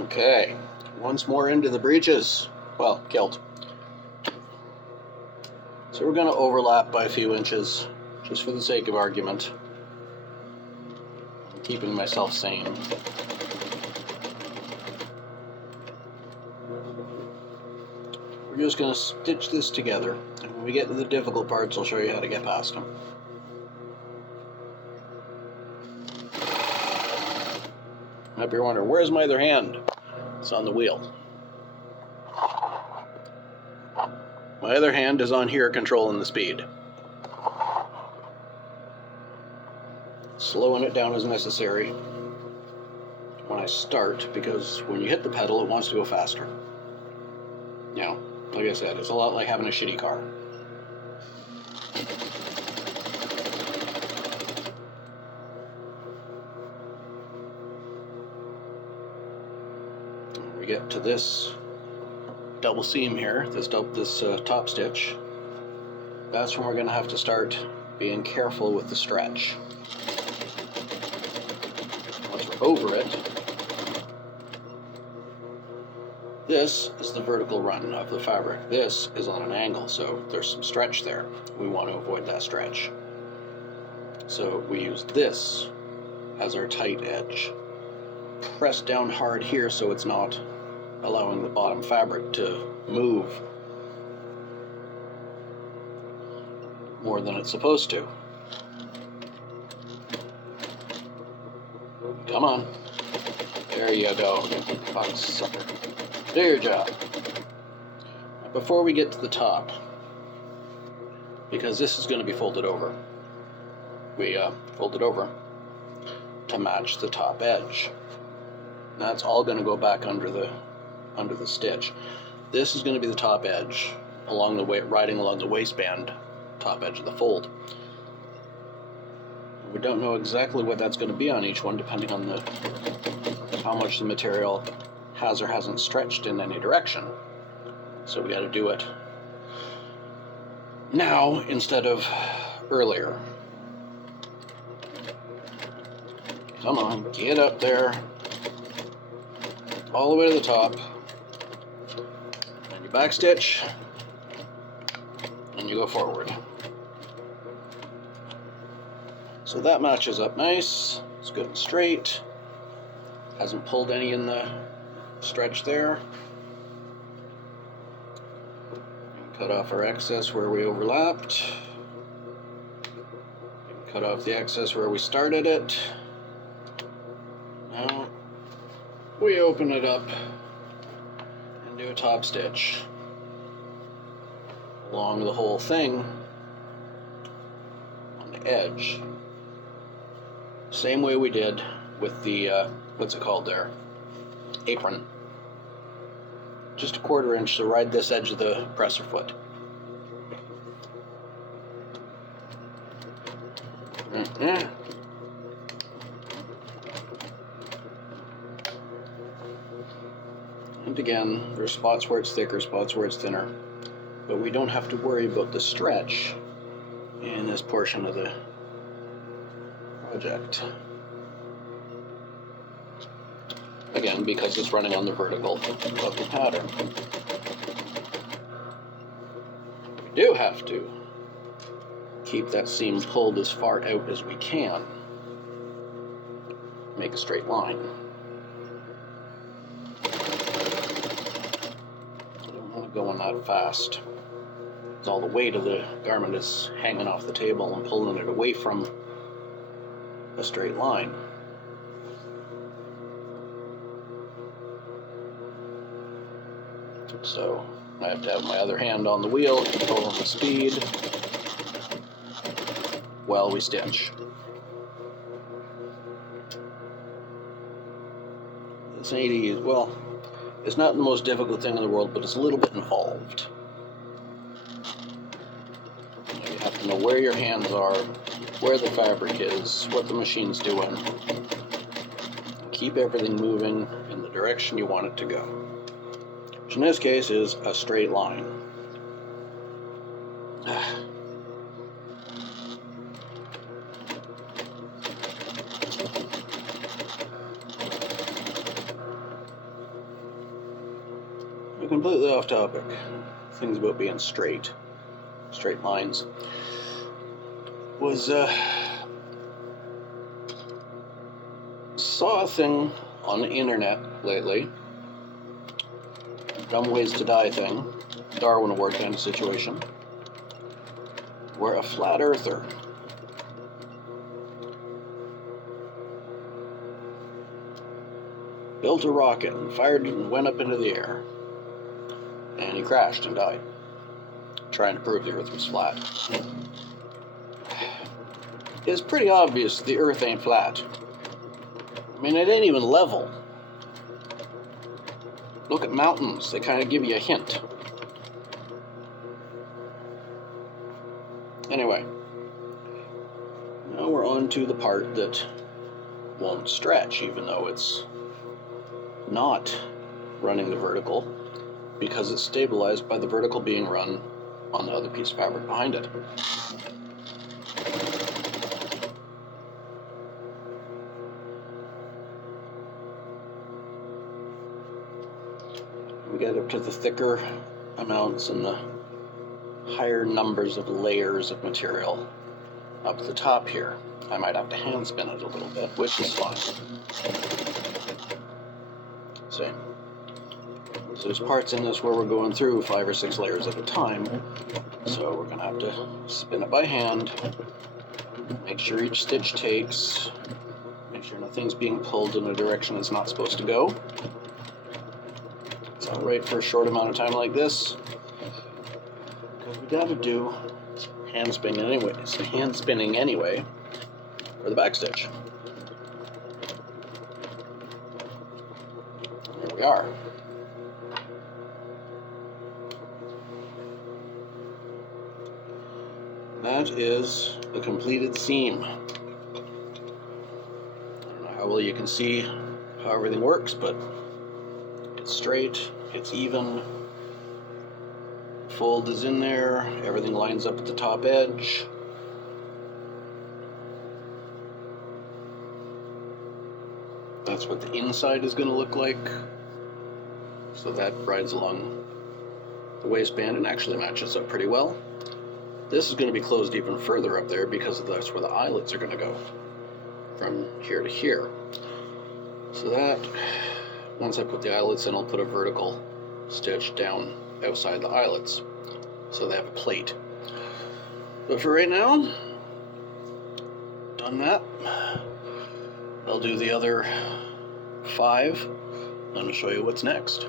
Okay, once more into the breeches. Well, kilt. So we're going to overlap by a few inches, just for the sake of argument. I'm keeping myself sane. We're just going to stitch this together, and when we get to the difficult parts, I'll show you how to get past them. If you're wondering, where's my other hand? It's on the wheel. My other hand is on here controlling the speed. Slowing it down as necessary when I start, because when you hit the pedal, it wants to go faster. You know, like I said, it's a lot like having a shitty car. When we get to this double seam here, this top stitch, that's when we're going to have to start being careful with the stretch. Once we're over it, this is the vertical run of the fabric. This is on an angle, so there's some stretch there. We want to avoid that stretch. So we use this as our tight edge. Press down hard here so it's not allowing the bottom fabric to move more than it's supposed to. Come on. There you go. Fuck, sucker. Do your job. Before we get to the top, because this is going to be folded over, we fold it over to match the top edge. That's all going to go back under the stitch. This is going to be the top edge along the way, riding along the waistband, top edge of the fold. We don't know exactly what that's going to be on each one, depending on how much the material has or hasn't stretched in any direction. So we got to do it now instead of earlier. Come on, get up there, all the way to the top, and you back stitch, and you go forward. So that matches up nice. It's good and straight. Hasn't pulled any in the stretch there. Cut off our excess where we overlapped. Cut off the excess where we started it. Now we open it up and do a top stitch along the whole thing on the edge. Same way we did with the, what's it called there? Apron. Just a 1/4 inch to ride this edge of the presser foot. And again, there's spots where it's thicker, spots where it's thinner, but we don't have to worry about the stretch in this portion of the project. Again, because it's running on the vertical of the pattern. We do have to keep that seam pulled as far out as we can. Make a straight line. I don't want to go on that fast. All the weight of the garment is hanging off the table and pulling it away from a straight line. So I have to have my other hand on the wheel, controlling the speed while we stitch. This ain't easy. Well, it's not the most difficult thing in the world, but it's a little bit involved. You have to know where your hands are, where the fabric is, what the machine's doing. Keep everything moving in the direction you want it to go. Which in this case is a straight line. completely off topic. Things about being straight lines. Saw a thing on the internet lately, dumb ways to die thing, Darwin Award kind of situation, where a flat earther built a rocket and fired it and went up into the air, and he crashed and died, trying to prove the earth was flat. It's pretty obvious the earth ain't flat. I mean, it ain't even level. Look at mountains, they kind of give you a hint. Anyway, now we're on to the part that won't stretch, even though it's not running the vertical, because it's stabilized by the vertical being run on the other piece of fabric behind it. We get up to the thicker amounts and the higher numbers of layers of material up at the top here. I might have to hand spin it a little bit, which is fine. See? So there's parts in this where we're going through 5 or 6 layers at a time, so we're going to have to spin it by hand, make sure each stitch takes, make sure nothing's being pulled in a direction it's not supposed to go. It's alright for a short amount of time like this, because we got to do hand spinning anyway for the back stitch. There we are. That is the completed seam. I don't know how well you can see how everything works, but it's straight, it's even, fold is in there, everything lines up at the top edge. That's what the inside is going to look like. So that rides along the waistband and actually matches up pretty well. This is going to be closed even further up there because that's where the eyelets are going to go, from here to here. So that, once I put the eyelets in, I'll put a vertical stitch down outside the eyelets, so they have a plate. But for right now, done that. I'll do the other 5, and I'll show you what's next.